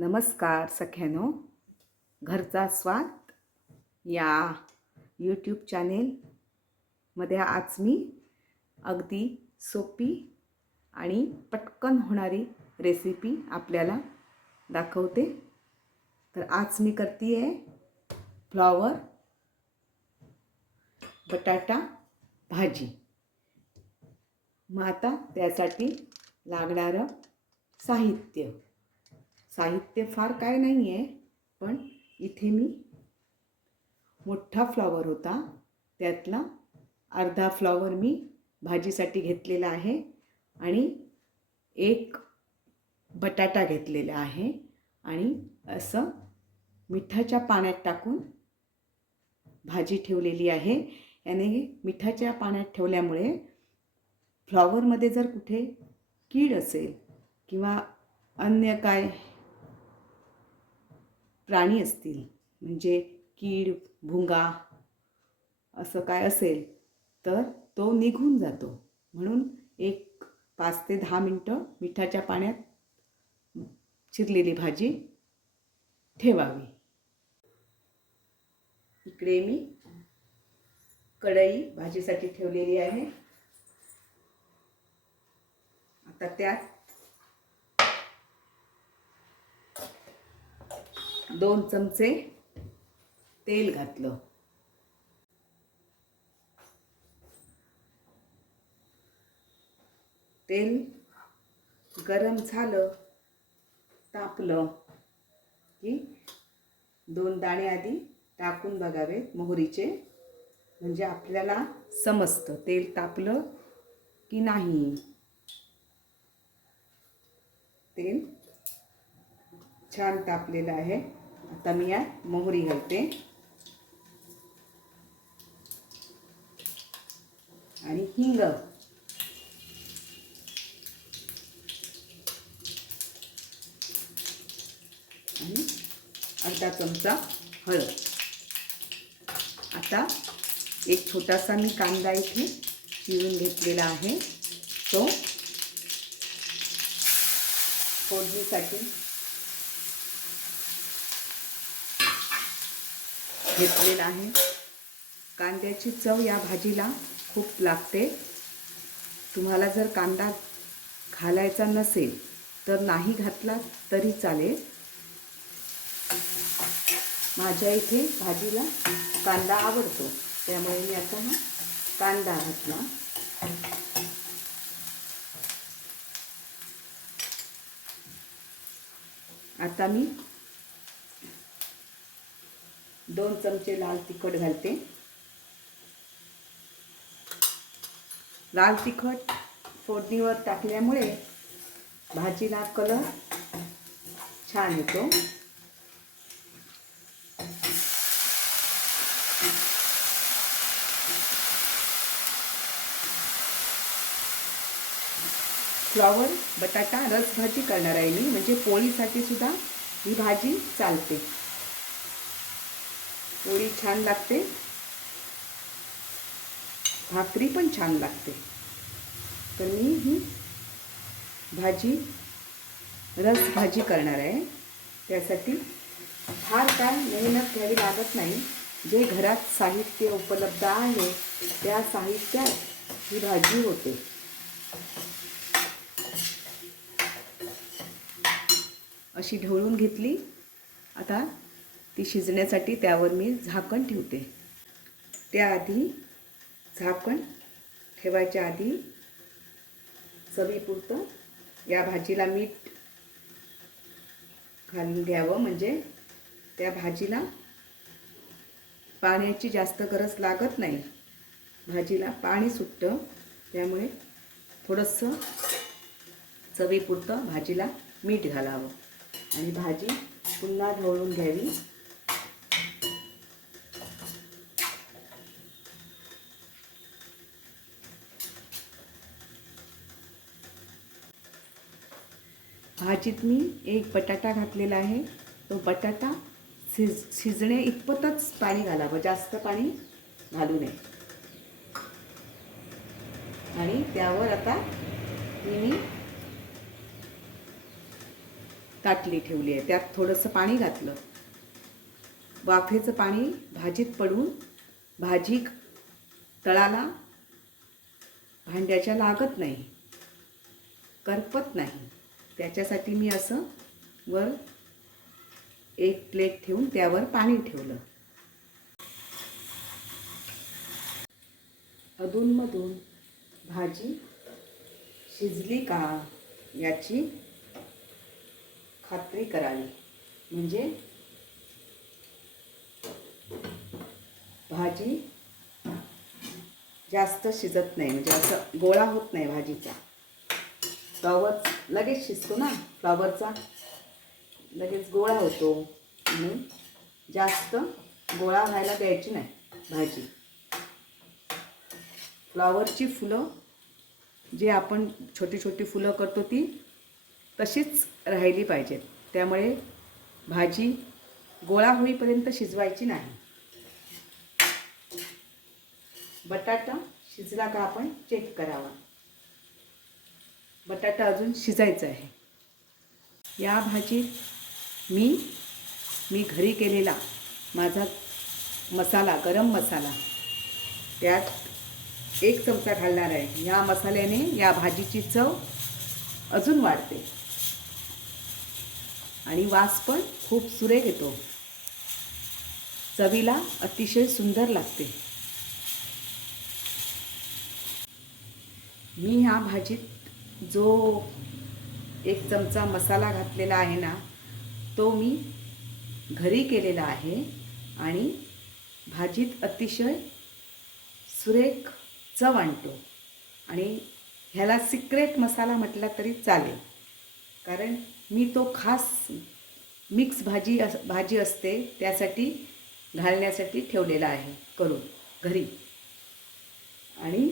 नमस्कार सख्यानो. घरचा स्वाद या यूट्यूब चॅनेलमध्ये आज मी अगदी सोपी आणि पटकन होणारी रेसिपी आपल्याला दाखवते. तर आज मी करते आहे फ्लॉवर बटाटा भाजी. मग आता त्यासाठी लागणारं साहित्य. साहित्य फार काय नाही आहे पण इथे मी मोठा फ्लॉवर होता. त्यातला अर्धा फ्लॉवर मी भाजीसाठी घेतलेला आहे आणि एक बटाटा घेतलेला आहे आणि असं मिठाच्या पाण्यात टाकून भाजी ठेवलेली आहे. याने मिठाच्या पाण्यात ठेवल्यामुळे फ्लॉवरमध्ये जर कुठे कीड असेल किंवा अन्य काय प्राणी असतील म्हणजे कीड भुंगा असं काय असेल तर तो निघून जातो. म्हणून एक पाच ते दहा मिनटं मिठाच्या पाण्यात चिरलेली भाजी ठेवावी. इकडे मी कढई भाजीसाठी ठेवलेली आहे. आता त्यात दोन चमचे तेल घातलं. तेल गरम झालं तापलं की दोन दाणे आधी टाकून बघावेत मोहरीचे. म्हणजे आपल्याला समजतं तेल तापलं की नाही. तेल छान तापलेलं आहे. आता मी या मोहरी घालते. आणि हिंग. आणि अर्धा चमचा हळद. आता एक छोटासा मी कांदा इथे चिरून घेतलेला आहे. तो फोडणीसाठी घेतलेला आहे. कांद्याची चव या भाजीला खूप लागते. तुम्हाला जर कांदा घालायचा नसेल तर नाही घातला तरी चालेल. माझ्या इथे भाजीला कांदा आवडतो. त्यामुळे मी आता हा कांदा घातला. आता मी दोन चमचे लाल तिखट घालते. लाल तिखट फोडणीवर टाकल्यामुळे भाजीला कलर छान येतो. फ्लॉवर बटाटा रस भाजी करणार आहे मी. म्हणजे पोळीसाठी सुद्धा ही भाजी चालते. पोळी छान लागते. भाकरी पण छान लागते. तर मी ही भाजी रस भाजी करणार आहे. त्यासाठी फार काय मेहनत घ्यावी लागत नाही. जे घरात साहित्य उपलब्ध आहे त्या साहित्यात ही भाजी होते. अशी ढवळून घेतली. आता ती शिजण्यासाठी त्यावर मी झाकण ठेवते. त्याआधी झाकण ठेवायच्या आधी चवीपुरतं या भाजीला मीठ घालून घ्यावं. म्हणजे त्या भाजीला पाण्याची जास्त गरज लागत नाही. भाजीला पाणी सुटतं त्यामुळे थोडंसं चवीपुरतं भाजीला मीठ घालावं. आणि भाजी पुन्हा ढवळून घ्यावी. भाजीत मी एक बटाटा घातलेला आहे. तो बटाटा शिज शिजणे इतपतच पाणी घालावं. जास्त पाणी घालू नये. आणि त्यावर आता मी ताटली ठेवली आहे. त्यात थोडंसं पाणी घातलं. वाफेचं पाणी भाजीत पडून भाजी तळाला भांड्याच्या लागत नाही. करपत नाही. त्याच्यासाठी मी असं वर एक प्लेट ठेवून त्यावर पाणी ठेवलं. अधूनमधून भाजी शिजली का याची खात्री करावी. म्हणजे भाजी जास्त शिजत नाही म्हणजे असं गोळा होत नाही भाजीचा. फ्लॉवर लगेच शिजतो ना फ्लॉवरचा. लगेच गोळा होतो. म्हणून जास्त गोळा व्हायला द्यायची नाही भाजी. फ्लॉवरची फुलं जे आपण छोटी छोटी फुलं करतो ती तशीच राहिली पाहिजेत. त्यामुळे भाजी गोळा होईपर्यंत शिजवायची नाही. बटाटा शिजला का आपण चेक करावा. बटाटा अजून शिजायचा आहे. या भाजीत मी मी घरी केलेला माझा मसाला गरम मसाला त्यात एक चमचा घालणार आहे. या मसाल्याने या भाजीची चव अजून वाढते. आणि वास पण खूप सुरेख येतो. चवीला अतिशय सुंदर लागते. मी ह्या भाजीत जो एक चमचा मसाला घातलेला आहे ना तो मी घरी केलेला आहे आणि भाजीत अतिशय सुरेख चव आणतो. आणि ह्याला सिक्रेट मसाला म्हटला तरी चालेल. कारण मी तो खास मिक्स भाजी अस भाजी असते त्यासाठी घालण्यासाठी ठेवलेला आहे करून घरी. आणि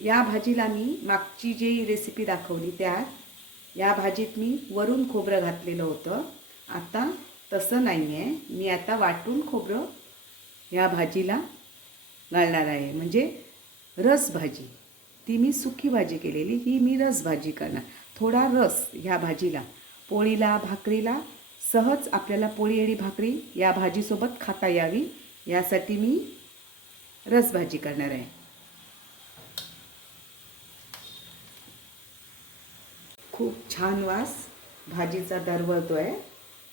या भाजीला मी मागची जी रेसिपी दाखवली त्यात या भाजीत मी वरून खोबरं घातलेलं होतं. आता तसं नाही आहे मी आता वाटून खोबरं या भाजीला घालणार आहे. म्हणजे रस भाजी. ती मी सुकी भाजी केलेली ही मी रस भाजी करणार. थोडा रस ह्या भाजीला पोळीला भाकरीला सहज आपल्याला पोळी आणि भाकरी या भाजीसोबत खाता यावी यासाठी मी रस भाजी करणार आहे. खूप छान वास. भाजीचा दरवळतो आहे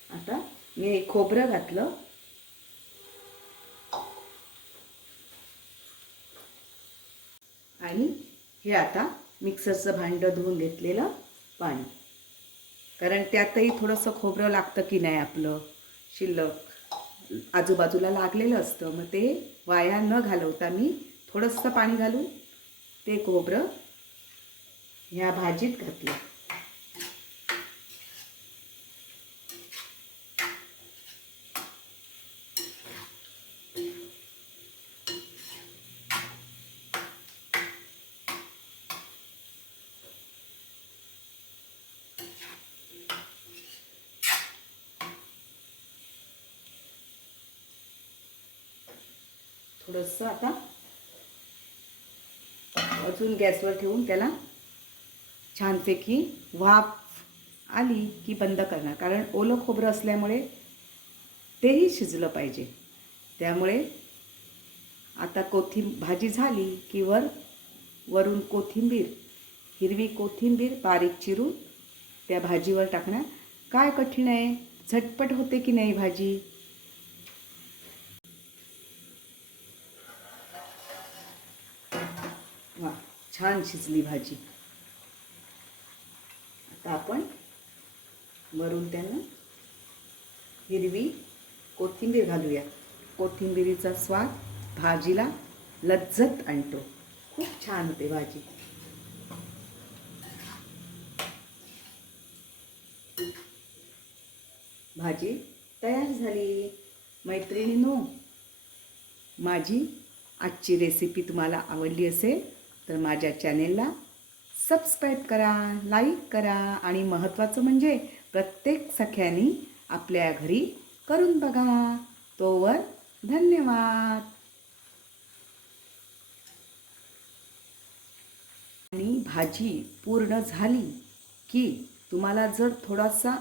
आता मी खोबरं घातलं. आणि हे आता मिक्सरचं भांडं धुवून घेतलेलं पाणी. कारण त्यातही थोडंसं खोबरं लागतं की नाही आपलं? शिल्लक आजूबाजूला लागलेलं असतं. मग ते वाया न घालवता मी थोडंसं पाणी घालून ते खोबरं ह्या भाजीत घातलं. थोडंसं आता अजून गॅसवर ठेवून त्याला छानपैकी वाफ आली की बंद करणार. कारण ओलं खोबरं असल्यामुळे तेही शिजलं पाहिजे. त्यामुळे आता कोथिं भाजी झाली की वर वरून कोथिंबीर हिरवी कोथिंबीर बारीक चिरून त्या भाजीवर टाकणार. काय कठीण आहे? झटपट होते की नाही भाजी? छान शिजली भाजी. आता आपण वरून त्यांना हिरवी कोथिंबीर घालूया. कोथिंबीरीचा स्वाद भाजीला लज्जत आणतो. खूप छान होते भाजी. भाजी तयार झाली. मैत्रिणीनो माझी आजची रेसिपी तुम्हाला आवडली असेल तर माझ्या चॅनेलला सबस्क्राईब करा लाईक करा आणि महत्त्वाचं म्हणजे प्रत्येक सख्यानी आपल्या घरी करून बघा. तोवर धन्यवाद. आणि भाजी पूर्ण झाली की तुम्हाला जर थोडासा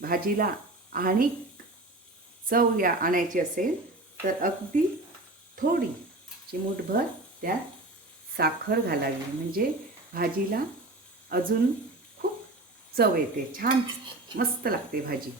भाजीला आणि चव या आणायची असेल तर अगदी थोडी चिमूटभर त्यात साखर घालावी. म्हणजे भाजीला अजून खूप चव येते. छान मस्त लागते भाजी.